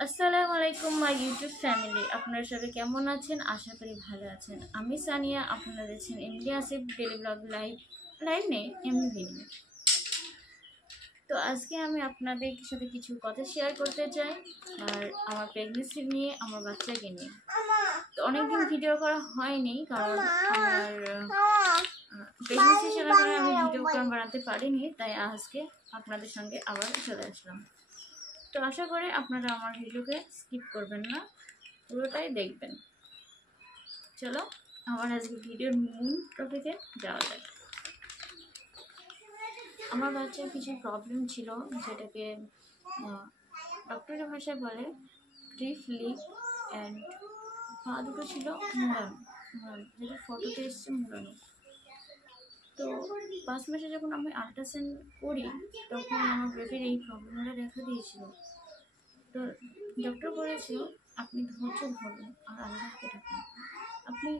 আসসালামু আলাইকুম my YouTube family, আপনারা সবাই কেমন আছেন? আশা করি ভালো আছেন। আমি সানিয়া, আপনারা দেখছেন MD Asif daily blog live নেই এমনি ভিডিও। তো আজকে আমি আপনাদের সাথে কিছু কথা শেয়ার করতে চাই, আর আমার প্রেগনেন্সি নিয়ে, আমার বাচ্চাকে নিয়ে। তো অনেকদিন ভিডিও করা হয়নি, কারণ আমার প্রেগনেন্সি চলাকালীন আমি ভিডিও বানাতে পারিনি, তাই আজকে আপনাদের সঙ্গে আবার চলে আসলাম। তো আশা করি আপনারা আমার ভিডিওকে স্কিপ করবেন না, পুরোটাই দেখবেন। চলো আমার আজকে ভিডিওর মূল টপিকে যাওয়া যাক। আমার বাচ্চার কিছু প্রবলেম ছিল, যেটাকে ডক্টরের ভাষায় বলে ক্লিফ লিপ, অ্যান্ড পা দুটো ছিল মুড়ানো, যেটা ফটোতে এসছে মুড়ানো। তো 5 মাসে যখন আমি আল্ট্রাসাউন্ড করি, তখন আমার বেবির এই প্রবলেমটা দেখা দিয়েছিল। তো ডক্টর বলেছিল আপনি ধৈর্য ধরুন আর আল্লাহকে ডাকুন, আপনি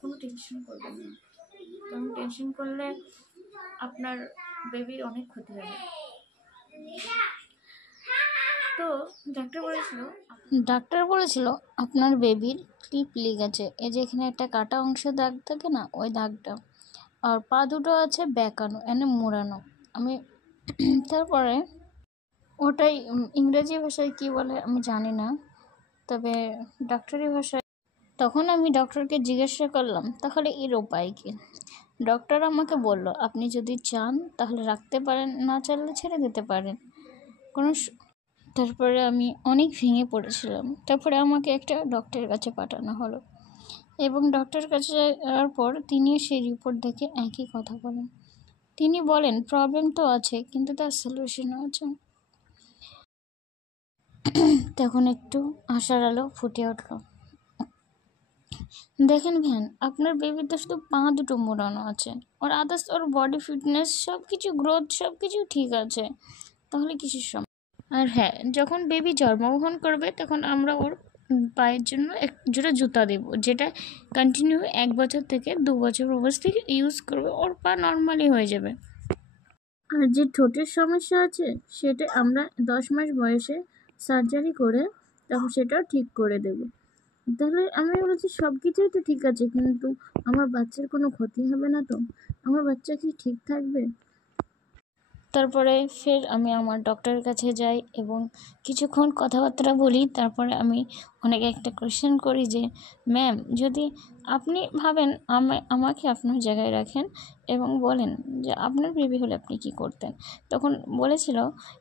কোনো টেনশন করবেন না, কারণ টেনশন করলে আপনার বেবির অনেক ক্ষতি হবে। তো ডাক্তার বলেছিল আপনার বেবির ক্লিপ লেগেছে, এই যে এখানে একটা কাটা অংশ দাগ থাকে না, ওই দাগটা, আর পা দুটো আছে বেঁকানো, এনে মোড়ানো। আমি তারপরে ওটাই ইংরেজি ভাষায় কি বলে আমি জানি না, তবে ডাক্তারি ভাষায়। তখন আমি ডক্টরকে জিজ্ঞাসা করলাম তাহলে এর উপায় কি। ডক্টর আমাকে বলল আপনি যদি চান তাহলে রাখতে পারেন, না চাইলে ছেড়ে দিতে পারেন, কোনো। তারপরে আমি অনেক ভেঙে পড়েছিলাম। তারপরে আমাকে একটা ডক্টরের কাছে পাঠানো হলো, এবং ডক্টরের কাছে যাওয়ার পর তিনিও সেই রিপোর্ট দেখে একই কথা বলেন। তিনি বলেন প্রবলেম তো আছে, কিন্তু তার সলিউশনও আছে। তখন একটু আশার আলো ফুটে উঠল। দেখেন ভ্যান, আপনার বেবির তো শুধু পা দুটো মোড়ানো আছে, ওর আদার্স ওর বডি ফিটনেস সব কিছু, গ্রোথ সব কিছু ঠিক আছে, তাহলে কিসের সমস্যা? আর হ্যাঁ, যখন বেবি জন্মগ্রহণ করবে তখন আমরা ওর পায়ের জন্য এক জোড়া জুতা দেব, যেটা কন্টিনিউ 1 বছর থেকে 2 বছর অবস্থা থেকে ইউজ করবে, ওর পা নর্মালি হয়ে যাবে। আর যে ঠোঁটের সমস্যা আছে সেটা আমরা 10 মাস বয়সে সার্জারি করে তখন সেটাও ঠিক করে দেব। তাহলে আমি বলেছি সব কিছুই তো ঠিক আছে, কিন্তু আমার বাচ্চার কোনো ক্ষতি হবে না তো? আমার বাচ্চা কি ঠিক থাকবে? তারপরে ফের আমি আমার ডক্টরের কাছে যাই এবং কিছুক্ষণ কথাবার্তা বলি। তারপরে আমি একটা কোয়েশ্চেন করি যে ম্যাম, যদি আপনি ভাবেন আমাকে আপনার জায়গায় রাখেন এবং বলেন যে আপনার বেবি হলে আপনি কি করতেন। তখন বলেছিল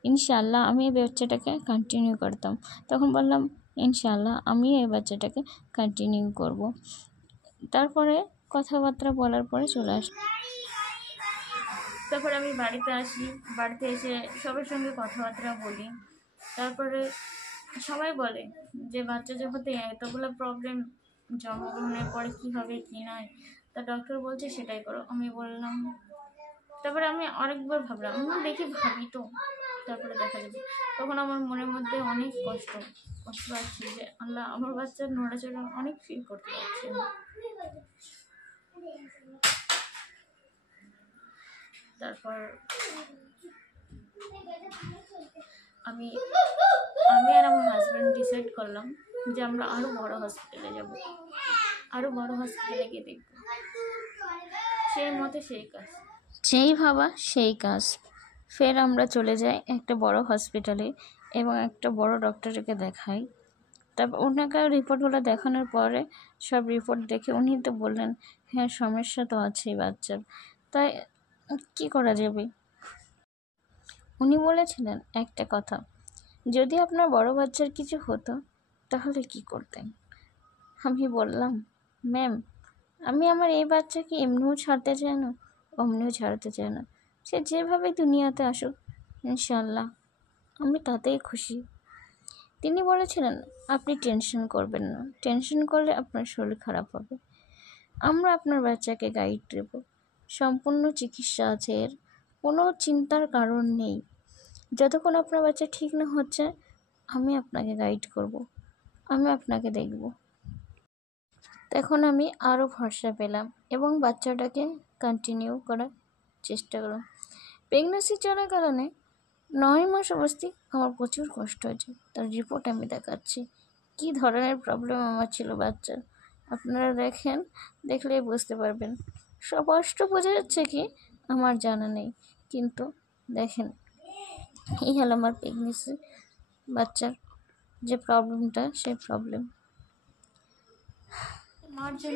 ইনশাআল্লাহ আমি এই বাচ্চাটাকে কন্টিনিউ করতাম। তখন বললাম ইনশাআল্লাহ আমি এই বাচ্চাটাকে কন্টিনিউ করব। তারপরে কথাবার্তা বলার পরে চলে আসলাম। তারপরে আমি বাড়িতে আসি, বাড়িতে এসে সবার সঙ্গে কথাবার্তা বলি। তারপরে সবাই বলে যে বাচ্চা যখন এতগুলো প্রবলেম, জন্মগ্রহণের পরে কী হবে কী নয়, তা ডক্টর বলছে সেটাই করো। আমি বললাম, তারপরে আমি আরেকবার ভাবলাম, আমি দেখি ভাবি তো, তারপরে দেখা যাবে। তখন আমার মনের মধ্যে অনেক কষ্ট পাচ্ছি যে আল্লাহ, আমার বাচ্চার নড়াচড়া অনেক ফিল করতে পারছি। তারপর আমি আর আমার হাজব্যান্ড ডিসাইড করলাম যে আমরা আরও বড় হসপিটালে যাব, আরও বড় হসপিটালে গিয়ে দেখব। সেই মতে সেই কাজ, যেই ভাবা সেই কাজ। ফের আমরা চলে যাই একটা বড় হসপিটালে এবং একটা বড় ডক্টরকে দেখাই। তারপর ওনাকে রিপোর্টগুলো দেখানোর পরে সব রিপোর্ট দেখে উনি তো বললেন হ্যাঁ সমস্যা তো আছেই বাচ্চার, তাই কি করা যাবে। উনি বলেছিলেন একটা কথা, যদি আপনার বড় বাচ্চার কিছু হতো তাহলে কি করতেন। আমি বললাম ম্যাম, আমি আমার এই বাচ্চাকে এমনিও ছাড়তে চাই না, অমনিও ছাড়তে চাই না, সে যেভাবে দুনিয়াতে আসুক ইনশাল্লাহ আমি তাতেই খুশি। তিনি বলেছিলেন আপনি টেনশন করবেন না, টেনশন করলে আপনার শরীর খারাপ হবে, আমরা আপনার বাচ্চাকে গাইড দেব, সম্পূর্ণ চিকিৎসা আছে, এর কোনো চিন্তার কারণ নেই। যতক্ষণ আপনার বাচ্চা ঠিক না হচ্ছে আমি আপনাকে গাইড করব, আমি আপনাকে দেখব। তখন আমি আরও ভরসা পেলাম এবং বাচ্চাটাকে কন্টিনিউ করার চেষ্টা করলাম। প্রেগনেন্সি চলাকালীনে 9 মাস অবধি আমার প্রচুর কষ্ট হয়েছে। তার রিপোর্ট আমি দেখাচ্ছি কী ধরনের প্রবলেম আমার ছিল বাচ্চার। আপনারা দেখলেই বুঝতে পারবেন। স্পষ্ট বোঝা যাচ্ছে কি আমার জানা নেই, কিন্তু দেখেন এই হলো আমার প্রেগনেন্সি বাচ্চার যে প্রবলেমটা, সেই প্রবলেম মার জন্য